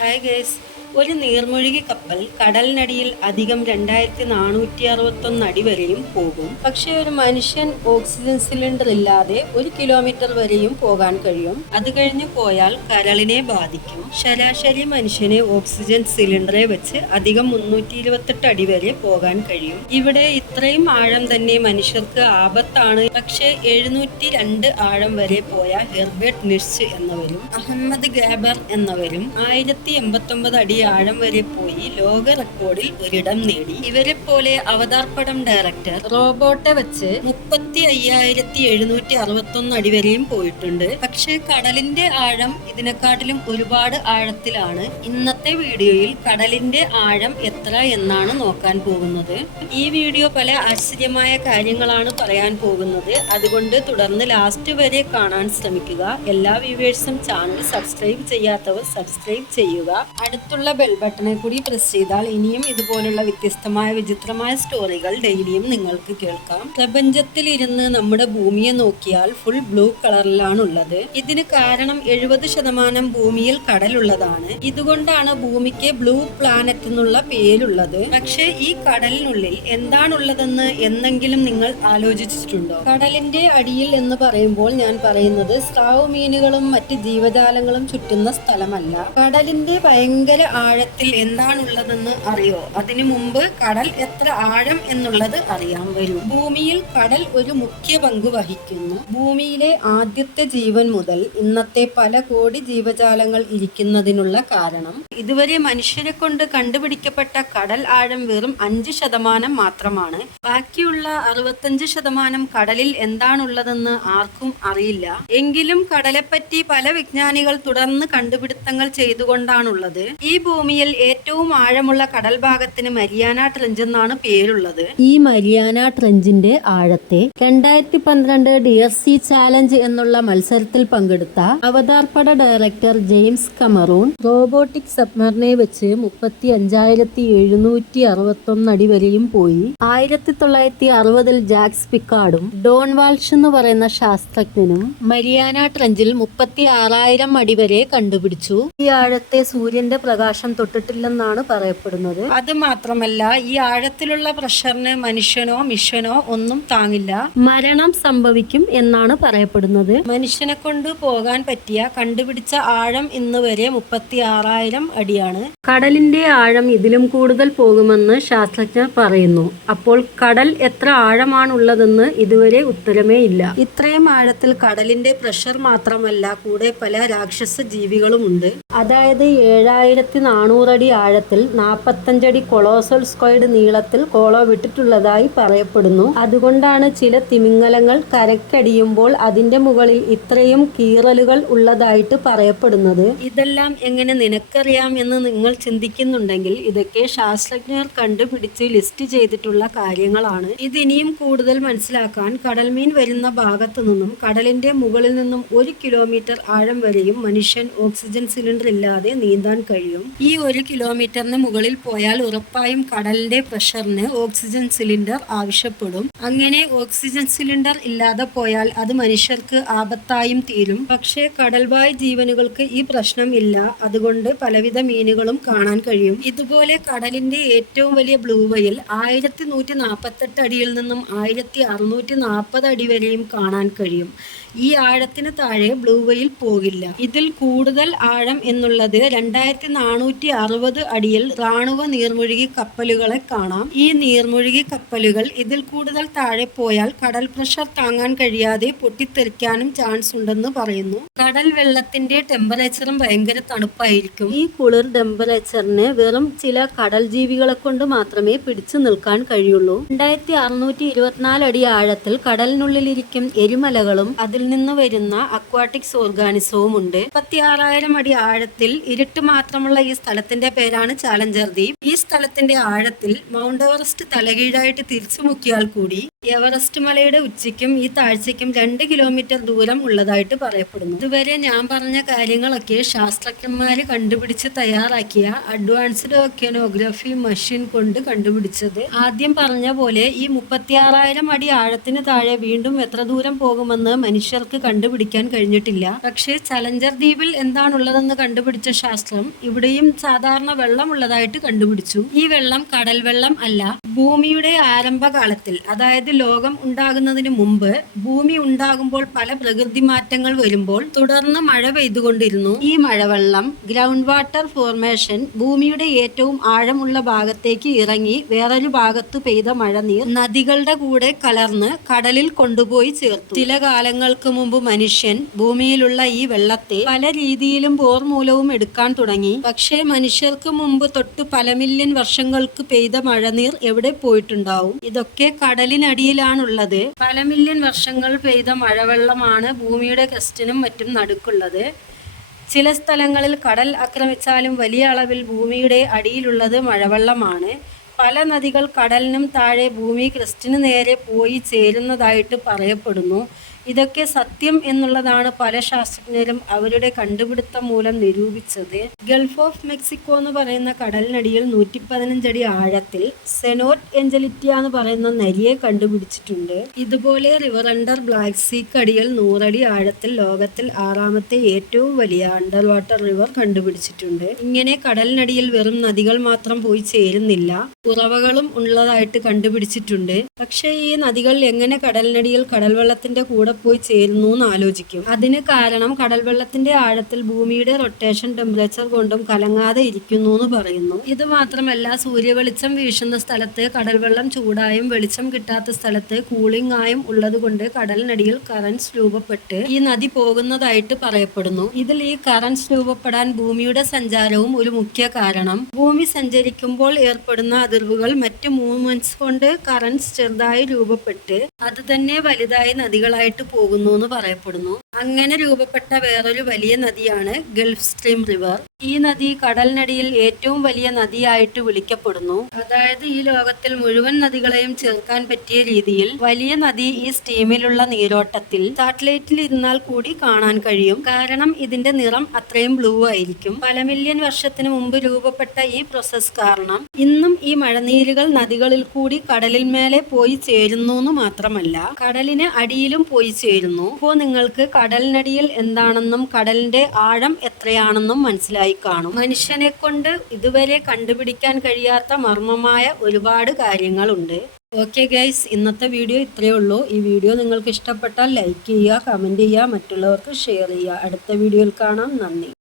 Hi guys, ഒരു നീർമൊഴുകി കപ്പൽ കടലിനടിയിൽ അധികം 2461 അടി വരെയും പോകും. പക്ഷേ ഒരു മനുഷ്യൻ ഓക്സിജൻ സിലിണ്ടർ ഇല്ലാതെ 1 കിലോമീറ്റർ വരെയും പോകാൻ കഴിയും. അത് കഴിഞ്ഞ് പോയാൽ കരളിനെ ബാധിക്കും. ശരാശരി മനുഷ്യന് ഓക്സിജൻ സിലിണ്ടറെ വെച്ച് അധികം 328 അടി വരെ പോകാൻ കഴിയും. ഇവിടെ ഇത്രയും ആഴം തന്നെ മനുഷ്യർക്ക് ആപത്താണ്. പക്ഷേ 702 ആഴം വരെ പോയ ഹെർബർട്ട് നിഷ്ച് എന്നവരും അഹമ്മദ് ഗാബർ എന്നവരും 1089 അടി ആഴം വരെ പോയി ലോക റെക്കോർഡിൽ ഒരിടം നേടി. ഇവരെ പോലെ അവതാർ പടം ഡയറക്ടർ റോബോട്ടെ വെച്ച് 35,761 അടി വരെയും പോയിട്ടുണ്ട്. പക്ഷേ കടലിന്റെ ആഴം ഇതിനെക്കാട്ടിലും ഒരുപാട് ആഴത്തിലാണ്. ഇന്നത്തെ വീഡിയോയിൽ കടലിന്റെ ആഴം എത്ര എന്നാണ് നോക്കാൻ പോകുന്നത്. ഈ വീഡിയോ പല ആശ്ചര്യമായ കാര്യങ്ങളാണ് പറയാൻ പോകുന്നത്. അതുകൊണ്ട് തുടർന്ന് ലാസ്റ്റ് വരെ കാണാൻ ശ്രമിക്കുക. എല്ലാ വ്യൂവേഴ്സും ചാനൽ സബ്സ്ക്രൈബ് ചെയ്യാത്തവർ സബ്സ്ക്രൈബ് ചെയ്യുക. അടുത്തുള്ള ബെൽ ബട്ടണെ കൂടി പ്രസ് ചെയ്താൽ ഇനിയും ഇതുപോലുള്ള വ്യത്യസ്തമായ വിചിത്രമായ സ്റ്റോറികൾ ഡെയിലിയും നിങ്ങൾക്ക് കേൾക്കാം. പ്രപഞ്ചത്തിൽ ഇരുന്ന് നമ്മുടെ ഭൂമിയെ നോക്കിയാൽ ഫുൾ ബ്ലൂ കളറിലാണുള്ളത്. ഇതിന് കാരണം 70% ഭൂമിയിൽ കടലുള്ളതാണ്. ഇതുകൊണ്ടാണ് ഭൂമിക്ക് ബ്ലൂ പ്ലാനറ്റ് എന്നുള്ള പേരുള്ളത്. പക്ഷേ ഈ കടലിനുള്ളിൽ എന്താണുള്ളതെന്ന് എന്നെങ്കിലും നിങ്ങൾ ആലോചിച്ചിട്ടുണ്ടോ? കടലിന്റെ അടിയിൽ എന്ന് പറയുമ്പോൾ ഞാൻ പറയുന്നത് സ്രാവ് മീനുകളും മറ്റ് ജീവജാലങ്ങളും ചുറ്റുന്ന സ്ഥലമല്ല. കടലിന്റെ ഭയങ്കര ആഴത്തിൽ എന്താണുള്ളതെന്ന് അറിയോ? അതിനു മുമ്പ് കടൽ എത്ര ആഴം എന്നുള്ളത് അറിയാൻ വരും. ഭൂമിയിൽ കടൽ ഒരു മുഖ്യ പങ്ക് വഹിക്കുന്നു. ഭൂമിയിലെ ആദ്യത്തെ ജീവൻ മുതൽ ഇന്നത്തെ പല കോടി ജീവജാലങ്ങൾ ഇരിക്കുന്നതിനുള്ള കാരണം ഇതുവരെ മനുഷ്യരെ കൊണ്ട് കണ്ടുപിടിക്കപ്പെട്ട കടൽ ആഴം വെറും 5% മാത്രമാണ്. ബാക്കിയുള്ള 65% കടലിൽ എന്താണുള്ളതെന്ന് ആർക്കും അറിയില്ല. എങ്കിലും കടലെപ്പറ്റി പല വിജ്ഞാനികൾ തുടർന്ന് കണ്ടുപിടുത്തങ്ങൾ ചെയ്തുകൊണ്ടാണുള്ളത്. ഈ ഭൂമിയിൽ ഏറ്റവും ആഴമുള്ള കടൽ ഭാഗത്തിന് മരിയാന ട്രെഞ്ച് എന്നാണ് പേരുള്ളത്. ഈ മരിയാന ട്രെഞ്ചിന്റെ ആഴത്തെ 2012 ഡിയർ സീ ചാലഞ്ച് എന്നുള്ള മത്സരത്തിൽ പങ്കെടുത്ത അവതാർ പട ഡയറക്ടർ ജെയിംസ് കമറൂൺ റോബോട്ടിക് സബ്മറിനെ വെച്ച് 35,761 അടി വരെയും പോയി. 1960 ജാക്സ് പിക്കാർഡും ഡോൺ വാൾഷ് എന്ന് പറയുന്ന ശാസ്ത്രജ്ഞനും മരിയാന ട്രെഞ്ചിൽ 36,000 അടി വരെ കണ്ടുപിടിച്ചു. ഈ ആഴത്തെ സൂര്യന്റെ പ്രകാശം തൊട്ടിട്ടില്ലെന്നാണ് പറയപ്പെടുന്നത്. അത് മാത്രമല്ല, ഈ ആഴത്തിലുള്ള പ്രഷറിന് മനുഷ്യനോ മിഷനോ ഒന്നും താങ്ങില്ല. മരണം സംഭവിക്കും എന്നാണ് പറയപ്പെടുന്നത്. മനുഷ്യനെ കൊണ്ട് പോകാൻ പറ്റിയ കണ്ടുപിടിച്ച ആഴം ഇന്ന് വരെ 36,000 അടിയാണ്. കടലിന്റെ ആഴം ഇതിലും കൂടുതൽ പോകുമെന്ന് ശാസ്ത്രജ്ഞർ പറയുന്നു. അപ്പോൾ കടൽ എത്ര ആഴമാണുള്ളതെന്ന് ഇതുവരെ ഉത്തരമേ ഇല്ല. ഇത്രയും ആഴത്തിൽ കടലിന്റെ പ്രഷർ മാത്രമല്ല, കൂടെ പല രാക്ഷസ ജീവികളുമുണ്ട്. അതായത് 7,400 അടി ആഴത്തിൽ 45 അടി കൊളോസൽ സ്ക്വയർഡ് നീളത്തിൽ കോളോ വിട്ടിട്ടുള്ളതായി പറയപ്പെടുന്നു. അതുകൊണ്ടാണ് ചില തിമിംഗലങ്ങൾ കരയ്ക്കടിയുമ്പോൾ അതിന്റെ മുകളിൽ ഇത്രയും കീറലുകൾ ഉള്ളതായിട്ട് പറയപ്പെടുന്നത്. ഇതെല്ലാം എങ്ങനെ നിനക്കറിയാം എന്ന് നിങ്ങൾ ചിന്തിക്കുന്നുണ്ടെങ്കിൽ ഇതൊക്കെ ശാസ്ത്രജ്ഞർ കണ്ടുപിടിച്ച് ലിസ്റ്റ് ചെയ്തിട്ടുള്ള കാര്യങ്ങളാണ്. ഇതിനിയും കൂടുതൽ മനസ്സിലാക്കാൻ കടൽമീൻ വരുന്ന ഭാഗത്തു നിന്നും കടലിന്റെ മുകളിൽ നിന്നും 1 കിലോമീറ്റർ ആഴം വരെയും മനുഷ്യൻ ഓക്സിജൻ സിലിണ്ടർ ഇല്ലാതെ നീന്താൻ കഴിയും. ഈ 1 കിലോമീറ്ററിന് മുകളിൽ പോയാൽ ഉറപ്പായും കടലിന്റെ പ്രഷറിന് ഓക്സിജൻ സിലിണ്ടർ ആവശ്യപ്പെടും. അങ്ങനെ ഓക്സിജൻ സിലിണ്ടർ ഇല്ലാതെ പോയാൽ അത് മനുഷ്യർക്ക് ആപത്തായും തീരും. പക്ഷേ കടൽവായ് ജീവനുകൾക്ക് ഈ പ്രശ്നം ഇല്ല. അതുകൊണ്ട് പലവിധ മീനുകളും കാണാൻ കഴിയും. ഇതുപോലെ കടലിന്റെ ഏറ്റവും വലിയ ബ്ലൂ വെയിൽ 1148 അടിയിൽ നിന്നും 1640 അടി വരെയും കാണാൻ കഴിയും. ഈ ആഴത്തിന് താഴെ ബ്ലൂ വെയിൽ പോകില്ല. ഇതിൽ കൂടുതൽ ആഴം എന്നുള്ളത് 2460 അടിയിൽ റാണുവ നീർമൊഴുകി കപ്പലുകളെ കാണാം. ഈ നീർമൊഴുകി കപ്പലുകൾ ഇതിൽ കൂടുതൽ താഴെ പോയാൽ കടൽ പ്രഷർ താങ്ങാൻ കഴിയാതെ പൊട്ടിത്തെറിക്കാനും ചാൻസ് ഉണ്ടെന്ന് പറയുന്നു. കടൽ വെള്ളത്തിന്റെ ടെമ്പറേച്ചറും ഭയങ്കര തണുപ്പായിരിക്കും. ഈ കുളിർ ടെമ്പറേച്ചറിന് വെറും ചില കടൽ ജീവികളെ കൊണ്ട് മാത്രമേ പിടിച്ചു നിൽക്കാൻ കഴിയുള്ളൂ. 2624 അടി ആഴത്തിൽ കടലിനുള്ളിലിരിക്കും എരിമലകളും അതിൽ നിന്ന് വരുന്ന അക്വാട്ടിക്സ് ഓർഗാനിസവും ഉണ്ട്. 36,000 അടി ആഴത്തിൽ ഇരുട്ട് മാത്രമുള്ള ഈ സ്ഥലത്തിന്റെ പേരാണ് ചാലഞ്ചർ ദ്വീപ്. ഈ സ്ഥലത്തിന്റെ ആഴത്തിൽ മൗണ്ട് എവറസ്റ്റ് തലകീഴായിട്ട് തിരിച്ചു മുക്കിയാൽ കൂടി എവറസ്റ്റ് മലയുടെ ഉച്ചയ്ക്കും ഈ താഴ്ചയ്ക്കും 2 കിലോമീറ്റർ ദൂരം ഉള്ളതായിട്ട് പറയപ്പെടുന്നു. ഇതുവരെ ഞാൻ പറഞ്ഞ കാര്യങ്ങളൊക്കെ ശാസ്ത്രജ്ഞന്മാര് കണ്ടുപിടിച്ച് തയ്യാറാക്കിയ അഡ്വാൻസ്ഡ് ഓക്യാനോഗ്രഫി മെഷീൻ കൊണ്ട് കണ്ടുപിടിച്ചത്. ആദ്യം പറഞ്ഞ പോലെ ഈ 36,000 അടി ആഴത്തിന് താഴെ വീണ്ടും എത്ര ദൂരം പോകുമെന്ന് മനുഷ്യർക്ക് കണ്ടുപിടിക്കാൻ കഴിഞ്ഞിട്ടില്ല. പക്ഷേ ചലഞ്ചർ ദ്വീപിൽ എന്താണുള്ളതെന്ന് കണ്ടുപിടിച്ച ശാസ്ത്രം ഇവിടെയും സാധാരണ വെള്ളമുള്ളതായിട്ട് കണ്ടുപിടിച്ചു. ഈ വെള്ളം കടൽ വെള്ളം അല്ല. ഭൂമിയുടെ ആരംഭകാലത്തിൽ, അതായത് ലോകം ഉണ്ടാകുന്നതിന് മുമ്പ്, ഭൂമി ഉണ്ടാകുമ്പോൾ പല പ്രകൃതി മാറ്റങ്ങൾ വരുമ്പോൾ തുടർന്ന് മഴ പെയ്തുകൊണ്ടിരുന്നു. ഈ മഴവെള്ളം ഗ്രൗണ്ട് വാട്ടർ ഫോർമേഷൻ ഭൂമിയുടെ ഏറ്റവും ആഴമുള്ള ഭാഗത്തേക്ക് ഇറങ്ങി വേറൊരു ഭാഗത്തു പെയ്ത മഴനീർ നദികളുടെ കൂടെ കലർന്ന് കടലിൽ കൊണ്ടുപോയി ചേർത്തു. ചില കാലങ്ങൾക്ക് മുമ്പ് മനുഷ്യൻ ഭൂമിയിലുള്ള ഈ വെള്ളത്തെ പല രീതിയിലും ബോർ മൂലവും എടുക്കാൻ തുടങ്ങി. പക്ഷേ മനുഷ്യർക്ക് മുമ്പ് തൊട്ട് പല മില്യൺ വർഷങ്ങൾക്ക് പെയ്ത മഴനീർ എവിടെ പോയിട്ടുണ്ടാവും? ഇതൊക്കെ കടലിനടിയിലാണുള്ളത്. പല മില്യൺ വർഷങ്ങൾ പെയ്ത മഴവെള്ളമാണ് ഭൂമിയുടെ ക്രസ്റ്റിനും മറ്റും നടുക്കുള്ളത്. ചില സ്ഥലങ്ങളിൽ കടൽ ആക്രമിച്ചാലും വലിയ അളവിൽ ഭൂമിയുടെ അടിയിലുള്ളത് മഴവെള്ളമാണ്. പല നദികൾ കടലിനും താഴെ ഭൂമി ക്രസ്റ്റിന് നേരെ പോയി ചേരുന്നതായിട്ട് പറയപ്പെടുന്നു. ഇതൊക്കെ സത്യം എന്നുള്ളതാണ് പല ശാസ്ത്രജ്ഞരും അവരുടെ കണ്ടുപിടുത്തം മൂലം നിരൂപിച്ചത്. ഗൾഫ് ഓഫ് മെക്സിക്കോ എന്ന് പറയുന്ന കടലിനടിയിൽ 115 അടി ആഴത്തിൽ സെനോറ്റ് എഞ്ചലിറ്റിയ എന്ന് പറയുന്ന നരിയെ കണ്ടുപിടിച്ചിട്ടുണ്ട്. ഇതുപോലെ റിവർ അണ്ടർ ബ്ലാക്ക് സീക്ക് അടിയിൽ 100 അടി ആഴത്തിൽ ലോകത്തിൽ 6ാമത്തെ ഏറ്റവും വലിയ അണ്ടർ വാട്ടർ റിവർ കണ്ടുപിടിച്ചിട്ടുണ്ട്. ഇങ്ങനെ കടലിനടിയിൽ വെറും നദികൾ മാത്രം പോയി ചേരുന്നില്ല, ഉറവകളും ഉള്ളതായിട്ട് കണ്ടുപിടിച്ചിട്ടുണ്ട്. പക്ഷേ ഈ നദികൾ എങ്ങനെ കടലിനടിയിൽ കടൽ വെള്ളത്തിന്റെ കൂടെ പോയി ചേരുന്നു എന്ന് ആലോചിക്കും. അതിന് കാരണം കടൽ വെള്ളത്തിന്റെ ആഴത്തിൽ ഭൂമിയുടെ റൊട്ടേഷൻ ടെമ്പറേച്ചർ കൊണ്ടും കലങ്ങാതെ ഇരിക്കുന്നു എന്ന് പറയുന്നു. ഇത് മാത്രമല്ല, സൂര്യവെളിച്ചം വീശുന്ന സ്ഥലത്ത് കടൽ വെള്ളം ചൂടായും വെളിച്ചം കിട്ടാത്ത സ്ഥലത്ത് കൂളിംഗ് ആയും ഉള്ളതുകൊണ്ട് കടലിനടിയിൽ കറൻസ് രൂപപ്പെട്ട് ഈ നദി പോകുന്നതായിട്ട് പറയപ്പെടുന്നു. ഇതിൽ ഈ കറൻസ് രൂപപ്പെടാൻ ഭൂമിയുടെ സഞ്ചാരവും ഒരു മുഖ്യ കാരണം. ഭൂമി സഞ്ചരിക്കുമ്പോൾ ഏർപ്പെടുന്ന അതിർവുകൾ മറ്റ് മൂവ്മെന്റ്സ് കൊണ്ട് കറൻസ് ചെറുതായി രൂപപ്പെട്ട് അത് തന്നെ വലുതായി നദികളായിട്ട് പോകുന്നു എന്ന് പറയപ്പെടുന്നു. അങ്ങനെ രൂപപ്പെട്ട വേറൊരു വലിയ നദിയാണ് ഗൾഫ് സ്ട്രീം റിവർ. ഈ നദി കടലിനടിയിൽ ഏറ്റവും വലിയ നദിയായിട്ട് വിളിക്കപ്പെടുന്നു. അതായത് ഈ ലോകത്തിൽ മുഴുവൻ നദികളെയും ചേർക്കാൻ പറ്റിയ രീതിയിൽ വലിയ നദി ഈ സ്ട്രീമിലുള്ള നീരോട്ടത്തിൽ സാറ്റലൈറ്റിൽ ഇരുന്നാൽ കൂടി കാണാൻ കഴിയും. കാരണം ഇതിന്റെ നിറം അത്രയും ബ്ലൂ ആയിരിക്കും. പല മില്യൺ വർഷത്തിന് മുമ്പ് രൂപപ്പെട്ട ഈ പ്രോസസ് കാരണം ഇന്നും ഈ മഴനീരുകൾ നദികളിൽ കൂടി കടലിൽ മേലെ പോയി ചേരുന്നു എന്ന് മാത്രമല്ല, കടലിന് അടിയിലും പോയി ചേരുന്നു. ഇപ്പോൾ നിങ്ങൾക്ക് കടലിനടിയിൽ എന്താണെന്നും കടലിന്റെ ആഴം എത്രയാണെന്നും മനസ്സിലായി കാണും. മനുഷ്യനെ കൊണ്ട് ഇതുവരെ കണ്ടുപിടിക്കാൻ കഴിയാത്ത മർമ്മമായ ഒരുപാട് കാര്യങ്ങളുണ്ട്. ഓക്കെ ഗൈസ്, ഇന്നത്തെ വീഡിയോ ഇത്രയേ ഉള്ളൂ. ഈ വീഡിയോ നിങ്ങൾക്ക് ഇഷ്ടപ്പെട്ടാൽ ലൈക്ക് ചെയ്യുക, കമന്റ് ചെയ്യുക, മറ്റുള്ളവർക്ക് ഷെയർ ചെയ്യുക. അടുത്ത വീഡിയോയിൽ കാണാം. നന്ദി.